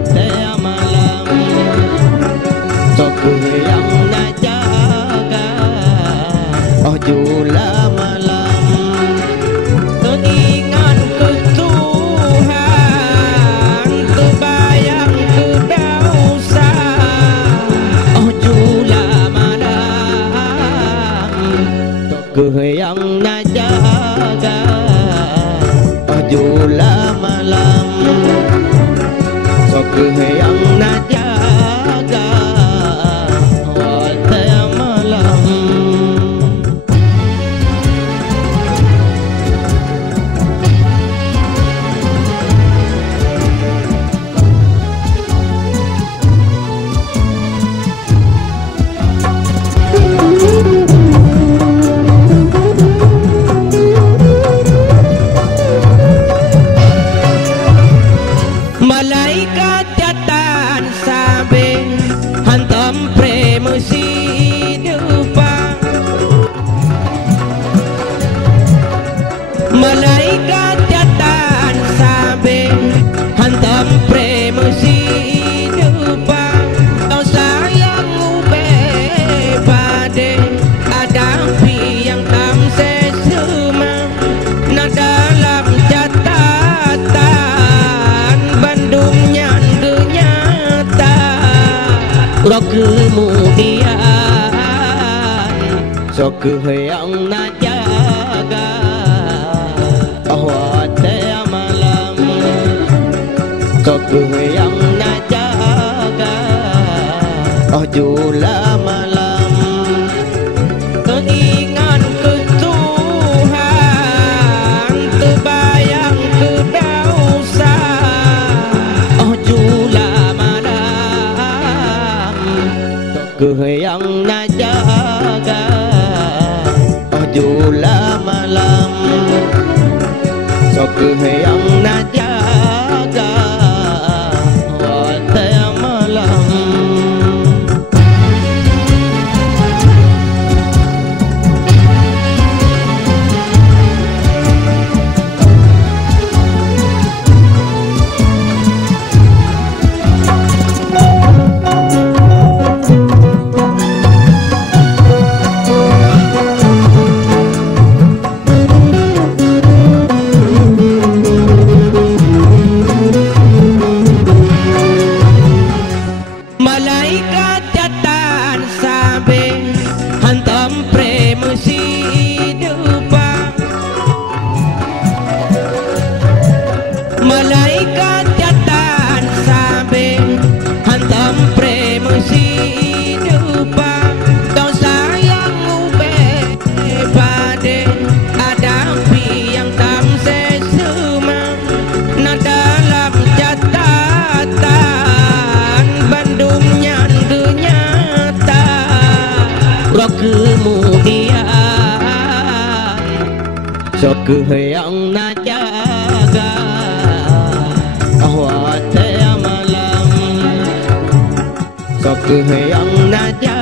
hati malam Soku yang nak jaga Oh jula malam Teringat ke Tuhan Terbayang ke dosa Oh jula malam Soku yang nak jaga Oh jula malam Soku yang nak jaga hati malam Malaikat jatan sabe hantam premesi dupa Malaikat jatan sabe hantam premesi dupa Kau sayang ube pade adapi yang tam sesuma na dalam catatan Bandungnya ternyata Rok kemudian Sok yang nak jaga Oh hati malam Sok yang nak jaga Oh jula malam Teringat ke Tuhan Terbayang ke dosa Oh jula malam Sok yang nak jaga Oh jula malam Sok yang nak jaga hati malam Malaikat jatan sabe hantam premesi dupa Malaikat jatan sabe hantam premesi dupa Kau sayang ube pade adapi yang tam sesuma na dalam catatan Bandungnya ternyata Rok kemudian Sok yang nak jaga Oh hati malam Sok yang nak jaga